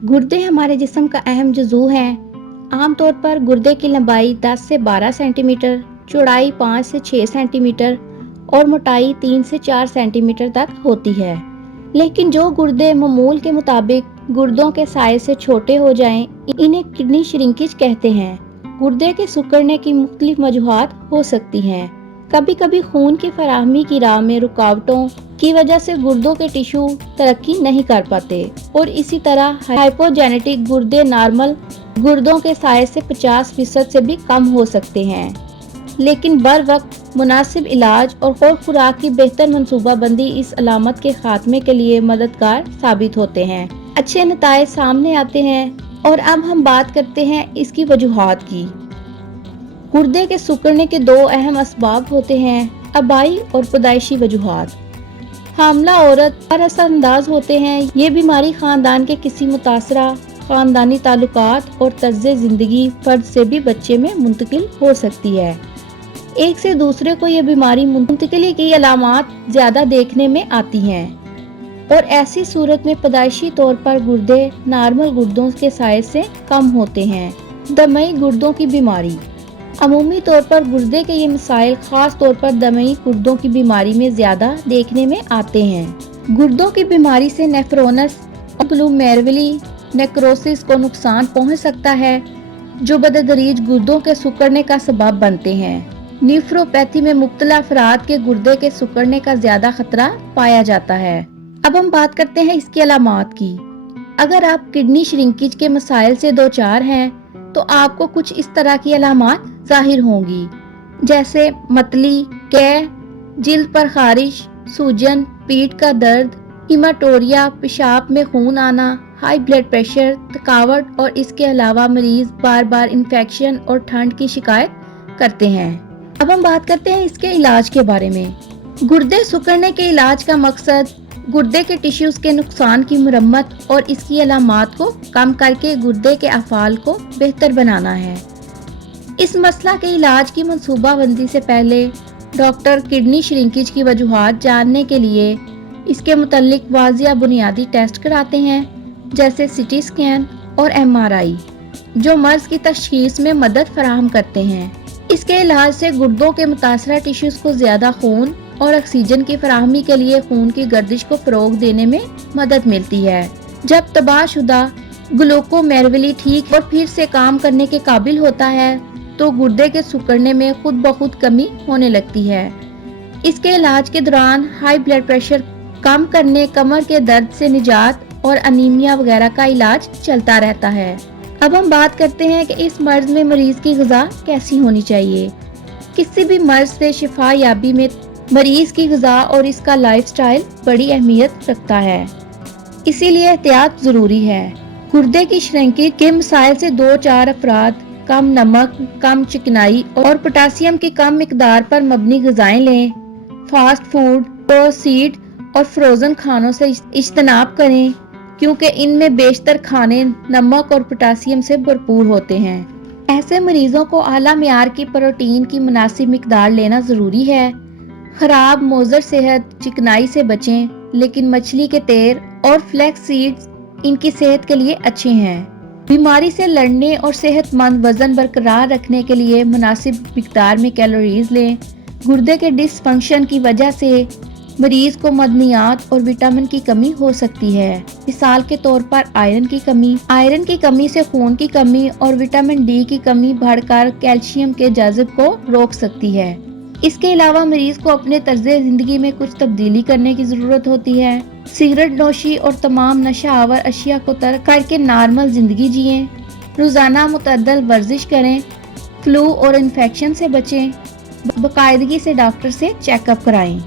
गुर्दे हमारे जिस्म का अहम जुज़ू हैं। आमतौर पर गुर्दे की लंबाई 10 से 12 सेंटीमीटर, चौड़ाई 5 से 6 सेंटीमीटर और मोटाई 3 से 4 सेंटीमीटर तक होती है। लेकिन जो गुर्दे मामूल के मुताबिक गुर्दों के साइज से छोटे हो जाएं, इन्हें किडनी श्रिंकेज कहते हैं। गुर्दे के सिकुड़ने की मुख्तलिफ वजूहात हो सकती हैं। कभी कभी खून की फराहमी की राह में रुकावटों की वजह से गुर्दों के टिश्यू तरक्की नहीं कर पाते और इसी तरह हाइपोजेनेटिक गुर्दे नॉर्मल गुर्दों के साइज से 50% से भी कम हो सकते हैं। लेकिन बर वक्त मुनासिब इलाज और खुराक की बेहतर मंसूबाबंदी इस अलामत के खात्मे के लिए मददगार साबित होते हैं। अच्छे नताइज सामने आते हैं और अब हम बात करते हैं इसकी वजूहात की। गुर्दे के सिकुड़ने के दो अहम असबाब होते हैं, आबाई और पैदाइशी वजूहात। हामला औरत पर असरअंदाज होते हैं। ये बीमारी खानदान के किसी मुतासरा खानदानी ताल्लुकात और तर्ज़े ज़िंदगी फर्द से भी बच्चे में मुंतकिल हो सकती है। एक से दूसरे को ये बीमारी मुंतकिली की अलामात ज़्यादा देखने में आती हैं और ऐसी सूरत में पैदाइशी तौर पर गुर्दे नॉर्मल गुर्दों के साइज से कम होते हैं। दमई गुर्दों की बीमारी। अमूमी तौर पर गुर्दे के ये मसाइल खास तौर पर दमई गुर्दों की बीमारी में ज्यादा देखने में आते हैं। गुर्दों की बीमारी से नेफ्रोनस और ग्लोमेरुलर नेक्रोसिस को नुकसान पहुंच सकता है, जो बदतदरीज गुर्दों के सिकुड़ने का सबब बनते हैं। न्यूरोपैथी में मुब्तला अफराद के गुर्दे के सिकुड़ने का ज्यादा खतरा पाया जाता है। अब हम बात करते हैं इसकी अलामात की। अगर आप किडनी श्रिंकेज के मसाइल से दो चार हैं तो आपको कुछ इस तरह की अलामात जाहिर होंगी, जैसे मतली, कै, जिल्द पर खारिश, सूजन, पीठ का दर्द, हीमाटोरिया, पेशाब में खून आना, हाई ब्लड प्रेशर, थकावट और इसके अलावा मरीज बार बार इन्फेक्शन और ठंड की शिकायत करते हैं। अब हम बात करते हैं इसके इलाज के बारे में। गुर्दे सिकुड़ने के इलाज का मकसद गुर्दे के टिश्यूज के नुकसान की मुरम्मत और इसकी अलामात को कम करके गुर्दे के अफ़ाल को बेहतर बनाना है। इस मसला के इलाज की मंसूबाबंदी से पहले डॉक्टर किडनी श्रिंकेज की वजूहात जानने के लिए इसके मुतल्लिक वाजिया बुनियादी टेस्ट कराते हैं, जैसे सिटी स्कैन और MRI, जो मर्ज की तशखीस में मदद फराहम करते हैं। इसके इलाज से गुर्दों के मुतासरा टिश्यूज को ज्यादा खून और ऑक्सीजन की फराहमी के लिए खून की गर्दिश को फरोग देने में मदद मिलती है। जब तबाहशुदा ग्लूकोमेरुलर ठीक और फिर से काम करने के काबिल होता है तो गुर्दे के सिकुड़ने में खुद ब खुद कमी होने लगती है। इसके इलाज के दौरान हाई ब्लड प्रेशर कम करने, कमर के दर्द से निजात और अनीमिया वगैरह का इलाज चलता रहता है। अब हम बात करते हैं कि इस मर्ज में मरीज की ग़िज़ा कैसी होनी चाहिए। किसी भी मर्ज से शिफा याबी में मरीज की ग़िज़ा और इसका लाइफस्टाइल बड़ी अहमियत रखता है, इसीलिए एहतियात जरूरी है। गुर्दे की श्रिंकेज के मसाइल से दो चार अफराद कम नमक, कम चिकनाई और पोटासियम की कम मिकदार पर मबनी ग़िज़ाएं लें। फास्ट फूड, प्रोसीड और फ्रोजन खानों से इज्तनाब करें, क्योंकि इनमें बेशतर खाने नमक और पोटासियम से भरपूर होते हैं। ऐसे मरीजों को आला मियार की प्रोटीन की मुनासिब मिकदार लेना जरूरी है। खराब मोज़र सेहत, चिकनाई से बचें, लेकिन मछली के तेल और फ्लैक्स सीड्स इनकी सेहत के लिए अच्छे हैं। बीमारी से लड़ने और सेहतमंद वजन बरकरार रखने के लिए मुनासिब मिकदार में कैलोरीज लें। गुर्दे के डिसफंक्शन की वजह से मरीज को मदनियात और विटामिन की कमी हो सकती है। मिसाल के तौर पर आयरन की कमी से खून की कमी और विटामिन डी की कमी बढ़कर कैल्शियम के जज़ब को रोक सकती है। इसके अलावा मरीज को अपने तर्ज़े ज़िंदगी में कुछ तब्दीली करने की ज़रूरत होती है। सिगरेट नोशी और तमाम नशा आवर अशिया को तर्क करके नॉर्मल ज़िंदगी जिएं। रोज़ाना मुतअद्दिल वर्जिश करें। फ्लू और इन्फेक्शन से बचें। बाकायदगी से डॉक्टर से चेकअप कराएं।